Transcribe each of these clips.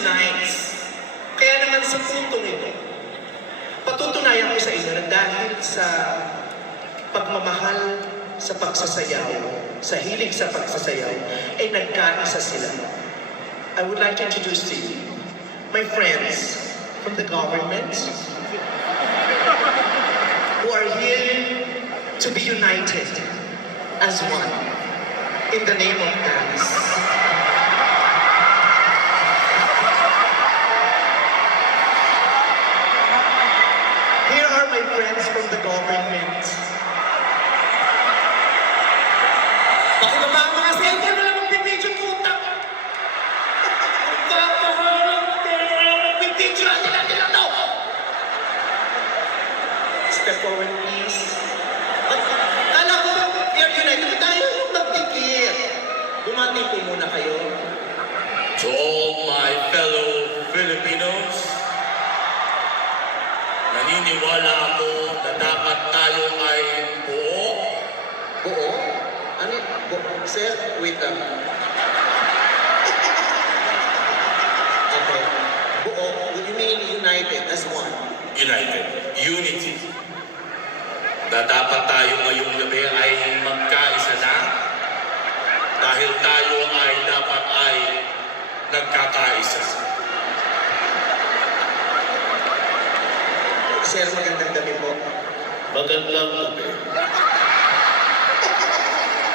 unites. Kaya naman sa puntong ito, patutunayan ko sa inyo na dahil sa pagmamahal sa pagsasayaw, sa hilig sa pagsasayaw, ay nagkaisa sila. I would like to introduce to you my friends from the government who are here to be united as one in the name of dance. Here are my friends from the government. Pakibaba ang mga cellphone na lang magpipidyo, puta! Magpipidyo natin nila to! Step forward, please. Kala ko ba, you're united tayo magpipid. Bumati po muna kayo. To all my fellow Filipinos, naniniwala ako na dapat tayo ay buo. Buo? Ano yun? Buo? Sir, wait lang. Okay. Buo, you mean united as one? United. Unity. Na dapat tayo ngayong gabi ay magkaisa na dahil tayo ay dapat ay nagkakaisa. Sir, magandang gabi po. Magandang gabi.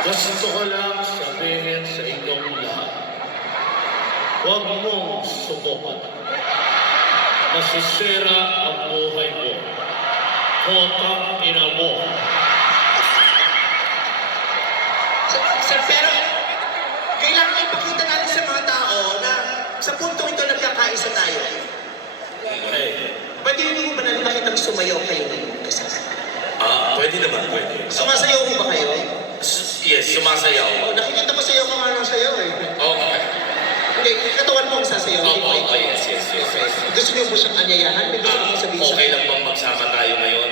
Gusto ko lang sabihin sa inyong lahat, huwag mong subukan. Masisira ang buhay mo. Hotang ina mo. Sir, pero kailangan ipakita natin sa mga tao na sa puntong ito nagkakaisa tayo. Okay. Pwede nyo ba na makitang sumayaw kayo ng kasama? Pwede naman, pwede. Sumasayaw mo ba kayo? Yes, sumasayaw. Oh, nakikita ko sayaw ka nga ng sayaw eh. Okay. Hindi, katawan mo ang sasayaw. Yes. Gusto niyo po siyang anyayahan? May gusto niyo sabihin sa Okay lang bang magsama tayo ngayon?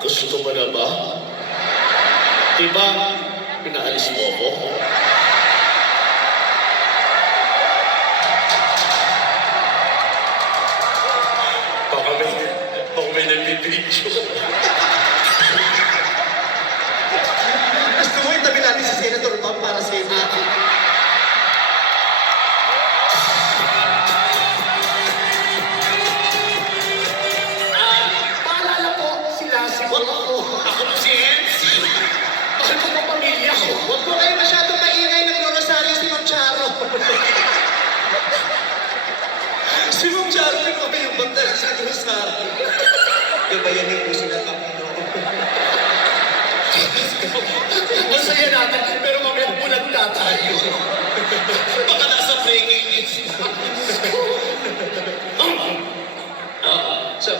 Gusto mo na ba? Diba, pinaalis mo ako? Baka may nagbibidyo. Gusto mo itabi natin si Senator Tom para sa iyo. Paalala po, sila si Bono. Ako po si Enzi. Mahal ko pa pamilya ko. Huwag po kayo masyadong maingay ng Rosaryo si Ma'am Charo. Si Ma'am Charo, may pa yung banda sa Rosaryo. Diba yan yung puso ng Panginoon? Masaya natin, pero mamaya bulag na tayo. Baka nasa breaking news. So,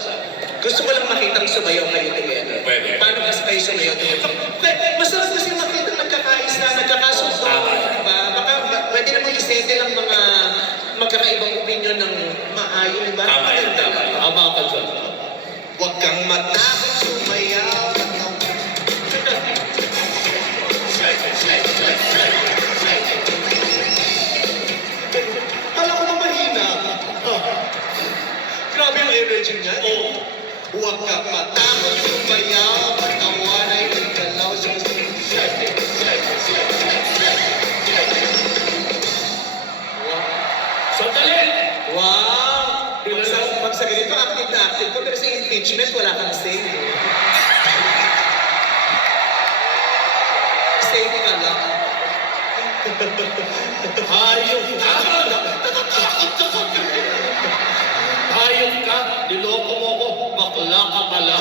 gusto ko lang makitang sumayaw kayo together. Pwede. Paano mas kayo sumayaw together? Masarap kasi makitang nagkakaisa, nagkakasundo. Diba? Baka pwede namang isete lang mga magkakaibang opinion ng maayo, diba? Tama yan, tama yan. Tama ka dyan. Huwag kang matakot sumayaw. Kala ko ba mahina? Grabe ang energy niya. Huwag kang matakot sumayaw. Pagkawan ay nagkalaw sa Sandali! Wow! Pag sa ganito, active na active ko, pero sa impeachment, wala kang say. Say ka lang. Hayop ka! Hayop ka! Niloko mo ko! Bakla ka pala!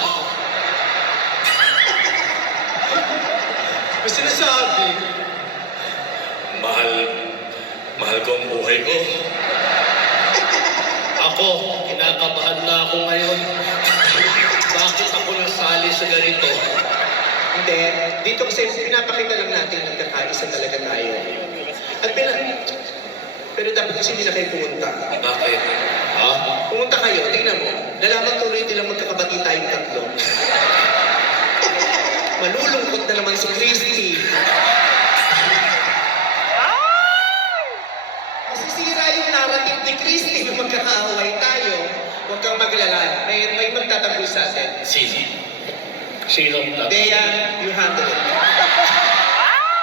May sinasabi. Mahal ko ang buhay ko. Ako, kinakabahan na ako ngayon. Bakit ako nasali sa ganito? Hindi. Dito kasi pinapakita lang natin na nagkakaisa talaga tayo. At pero dapat kasi hindi na kayo pumunta. Bakit? Ha? Pumunta kayo, tingnan mo. Nalaman tuloy nilang magkakabati tayong tatlo. Malulungkot na naman si Christy. Masisira yung narrative ni Christy na magkakaaway tayo, huwag kang maglala. May magtatanggol sa atin. Sino? Sino ang Bea, you handle it.